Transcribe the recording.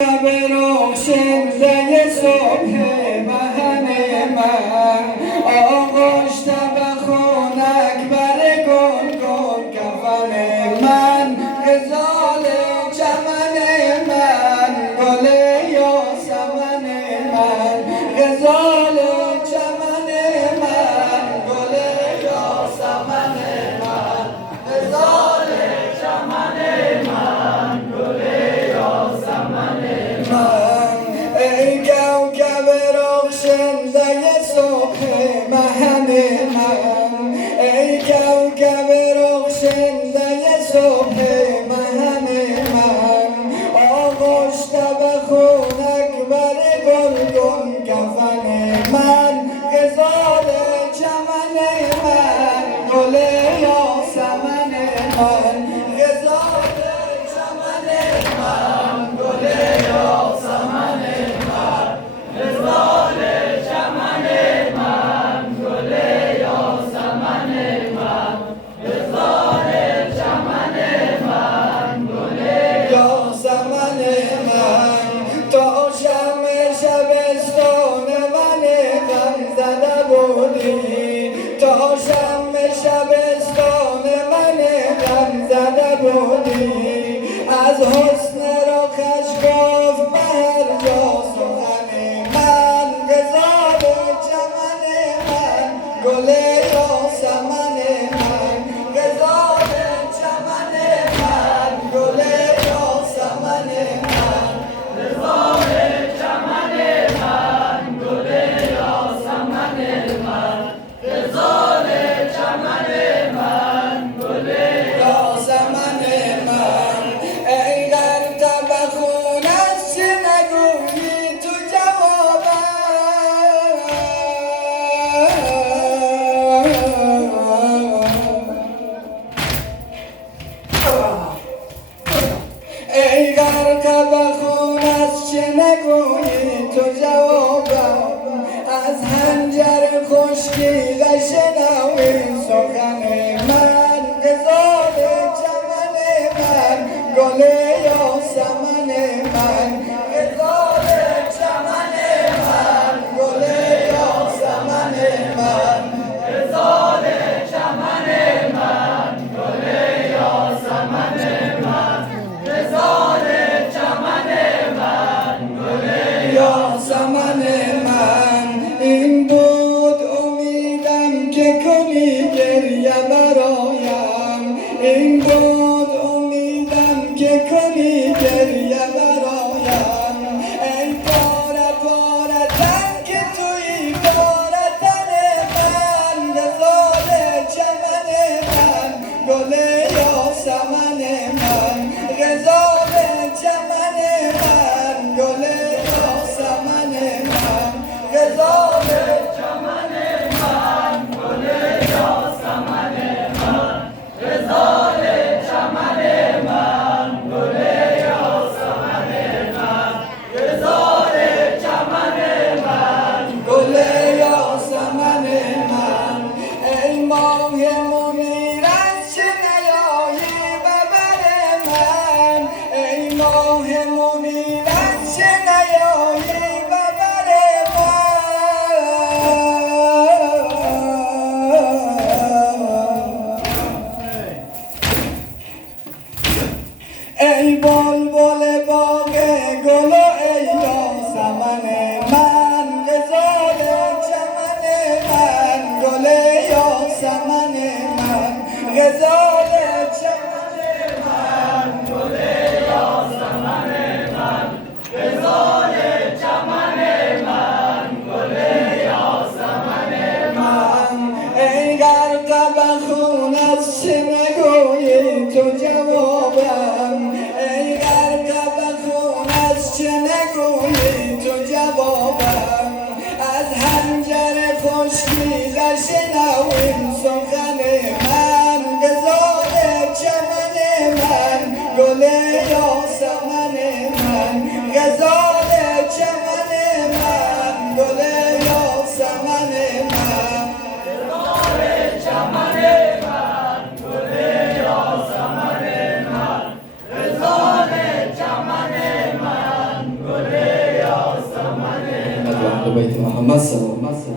به روشنده صبح بهن من آغوش خونک بر گل گل کفن من غزال چمن من گل یاسمن من غزال چمن من گل یاسمن من غزال چمن من گل یاسمن ای کوکب روشنده صبح مهن من ای کوکب روشنده صبح مهن من آغوش به خونک بر گلگون کفن من غزال چمن من گل یاسمن من غزال چمن من گل یاسمن من غزال چمن من گل یاسمن من غزال چمن من گل یاسمن من تا شم شبستان من غم زده بودی تا شم شبستان من غم زده بودی از حسن رخش گفت به هر جا سخن من غزال چمن من گل یاسمن من غزال چمن من گل یاسمن من غزال چمن من گل یاسمن من غزال چمن من گل یاسمن من ای غرق به خونش چه نگویی تو جوابم ای غرق به خونش چه نگویی تو جوابم از حنجر خشکی شنوی سخن من غزال چمن من گل یاسمن من غزال چمن من گل یاسمن من غزال چمن من گل یاسمن من غزال چمن من گل یاسمن من این بود امیدم که کنی گریه برایم این بود امیدم که کنی گریه برایم ای پاره پاره تن که توی پاره تن من غزال چمن من گل یاسمن من غزال چمن من گل یاسمن من غزال چمن من گل یاسمن من غزال چمن من گل یاسمن من غزال چمن من گل یاسمن من ای ماه منیر از چه نیایی ببر من ای ماه منیر از چه نیایی ببر من ای بلبل باغ گل و ای یاسمن من غزال چمن من گل یاسمن من غزال چمن من گل یاسمن من غزال چمن من گل یاسمن من ای غرق به خونش چه نگویی تو جوابم ای غرق به خونش چه نگویی تو جوابم از حنجر خشکی شنویم سخن من غزال چمن من گل یاسمن من غزال چمن من گل یاسمن من غزال چمن من گل یاسمن من غزال چمن من بیت محمد صلی الله علیه و